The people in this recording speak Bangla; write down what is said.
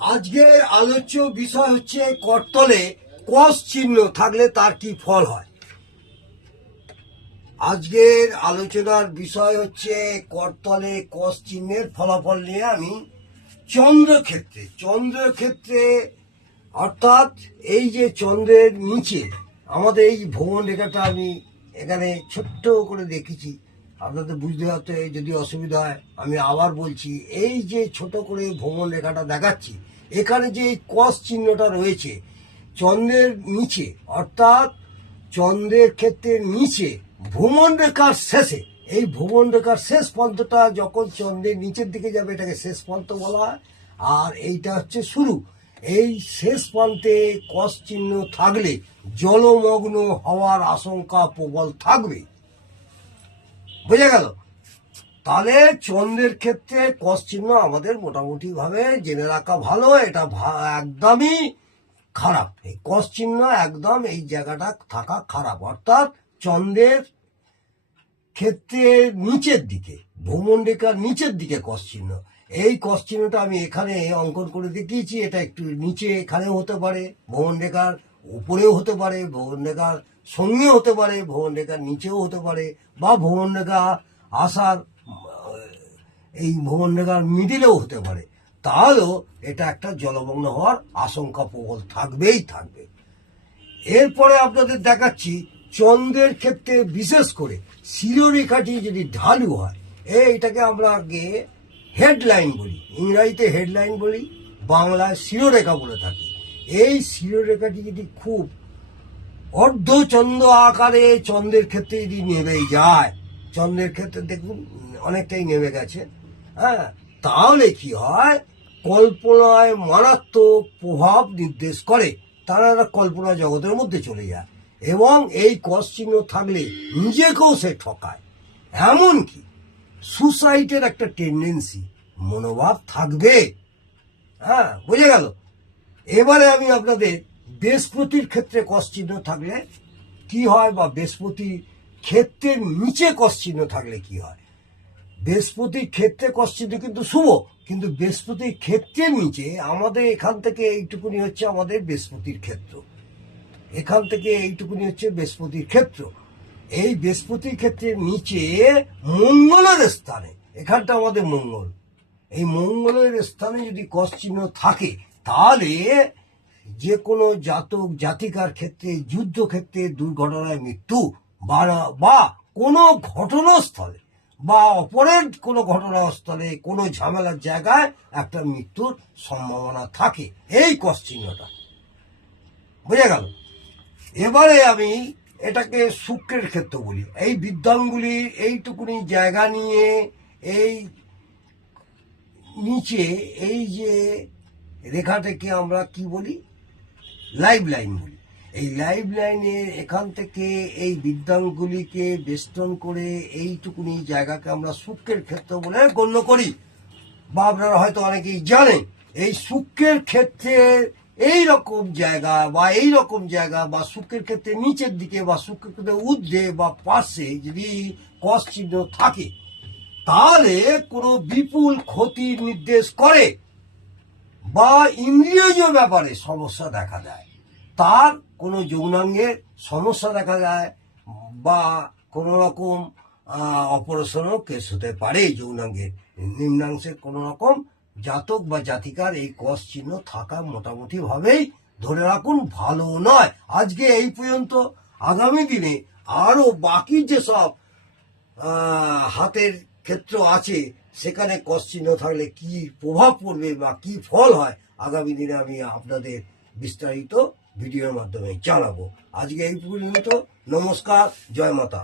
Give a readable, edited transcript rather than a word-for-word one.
আজকের আলোচ্য বিষয় হচ্ছে করতলে ক্রস চিহ্ন থাকলে তার কি ফল হয়। আজকের আলোচনার বিষয় হচ্ছে করতলে ক্রস চিহ্নের ফলাফল নিয়ে আমি চন্দ্রক্ষেত্রে অর্থাৎ এই যে চন্দ্রের নিচে আমাদের এই ভ্রমণ রেখাটা আমি এখানে ছোট্ট করে দেখেছি, আপনাদের বুঝতে হতে যদি অসুবিধা হয় আমি আবার বলছি। এই যে ছোট করে ভ্রমণ রেখাটা দেখাচ্ছি, এখানে যে ক্রস চিহ্নটা রয়েছে চন্দ্রের নিচে, অর্থাৎ চন্দ্রের ক্ষেত্রের নিচে ভ্রমণ রেখার শেষে, এই ভ্রমণ রেখার শেষ প্রান্তটা যখন চন্দ্রের নিচের দিকে যাবে এটাকে শেষ প্রান্ত বলা হয়, আর এইটা হচ্ছে শুরু। এই শেষ প্রান্তে ক্রস চিহ্ন থাকলে জলমগ্ন হওয়ার আশঙ্কা প্রবল থাকবে। বোঝা গেল? তাহলে চন্দ্রের ক্ষেত্রে ক্রস চিহ্ন আমাদের মোটামুটি ভাবে জেনে রাখা ভালো। এটা একদমই খারাপ, এই ক্রস চিহ্ন একদম এই জায়গাটা থাকা খারাপ, অর্থাৎ চন্দ্রের ক্ষেত্রের নিচের দিকে, ভ্রমণ রেখার নিচের দিকে ক্রস চিহ্ন। এই ক্রস চিহ্নটা আমি এখানে অঙ্কন করে দেখিয়েছি। এটা একটু নিচে এখানেও হতে পারে, ভ্রমণ রেখার উপরেও হতে পারে, ভ্রমণ রেখার সঙ্গেও হতে পারে, ভ্রমণ রেখার নিচেও হতে পারে, বা ভ্রমণ রেখা আসার এই ভ্রমণ রেখার মিডিলেও হতে পারে। তাহলেও এটা একটা জলমগ্ন হওয়ার আশঙ্কা প্রবল থাকবেই থাকবে। এরপরে আপনাদের দেখাচ্ছি চন্দ্রের ক্ষেত্রে বিশেষ করে শিরোরেখাটি যদি ঢালু হয়, এইটাকে আমরা আগে হেডলাইন বলি, ইংরাজিতে হেডলাইন বলি, বাংলায় শিরোরেখা বলে থাকি। এই শিরোরেখাটি যদি খুব অর্ধচন্দ্র আকারে চন্দ্রের ক্ষেত্রে যদি নেমে যায়, চন্দ্রের ক্ষেত্রে দেখুন অনেকটাই নেমে গেছে, হ্যাঁ, তাহলে কি হয়, কল্পনায় মারাত্মক প্রভাব নির্দেশ করে। তারা কল্পনা জগতের মধ্যে চলে যায় এবং এই ক্রস চিহ্ন থাকলে নিজেকেও সে ঠকায়, এমনকি সুসাইডের একটা টেন্ডেন্সি মনোভাব থাকবে। হ্যাঁ, বোঝা গেল? এবারে আমি আপনাদের বৃহস্পতির ক্ষেত্রে ক্রস চিহ্ন থাকলে কি হয়, বা বৃহস্পতির ক্ষেত্রের নিচে ক্রস চিহ্ন থাকলে কি হয়। বৃহস্পতির ক্ষেত্রে ক্রস চিহ্ন কিন্তু শুভ, কিন্তু বৃহস্পতির ক্ষেত্রের নিচে আমাদের এখান থেকে এইটুকুনি হচ্ছে আমাদের বৃহস্পতির ক্ষেত্র, এখান থেকে এইটুকুনি হচ্ছে বৃহস্পতির ক্ষেত্র। এই বৃহস্পতির ক্ষেত্রের নিচে মঙ্গলের স্থানে, এখানটা আমাদের মঙ্গল, এই মঙ্গলের স্থানে যদি ক্রস চিহ্ন থাকে তাহলে যে কোনো জাতক জাতিকার ক্ষেত্রে, যুদ্ধক্ষেত্রে, দুর্ঘটনায় মৃত্যু, বা কোনো ঘটনাস্থলে বা অপরের কোনো ঘটনাস্থলে কোনো ঝামেলার জায়গায় একটা মৃত্যুর সম্ভাবনা থাকে এই ক্রস চিহ্নটা। বোঝা গেল? এবারে আমি এটাকে শুক্রের ক্ষেত্র বলি। এই বিদ্যাঙ্গুলির এইটুকুনি জায়গা নিয়ে এই নিচে এই যে রেখাটাকে আমরা কি বলি, লাইভ লাইন বলি। এই লাইভ লাইনের এখান থেকে এই বিদ্যাঙ্গুলিকে বেষ্টন করে এইটুকুনি জায়গাকে আমরা শুক্রের ক্ষেত্র বলে গণ্য করি, বা আপনারা হয়তো অনেকেই জানেন। এই শুক্রের ক্ষেত্রে এই রকম জায়গা বা শুক্রের ক্ষেত্রে নিচের দিকে বা শুক্রের ক্ষেত্রে ঊর্ধ্বে বা পাশে যদি ক্রস চিহ্ন থাকে তাহলে কোনো বিপুল ক্ষতির নির্দেশ করে, বা ইন্দ্রিয়জ ব্যাপারে সমস্যা দেখা দেয়, তার কোনো যৌনাঙ্গের সমস্যা দেখা যায়, বা কোনো রকম অপারেশনও কেস হতে পারে যৌনাঙ্গের নিম্নাংশের। কোনো রকম জাতক বা জাতিকার এই ক্রস চিহ্ন থাকা মোটামুটি ভাবেই ধরে রাখুন ভালো নয়। আজকে এই পর্যন্ত। আগামী দিনে আরো বাকি যেসব হাতের ক্ষেত্র আছে সেখানে ক্রস চিহ্ন থাকলে কি প্রভাব পড়বে বা কি ফল হয়, আগামী দিনে আমি আপনাদের বিস্তারিত ভিডিওর মাধ্যমে জানাবো। আজকে এই পর্যন্ত। নমস্কার, জয় মাতা।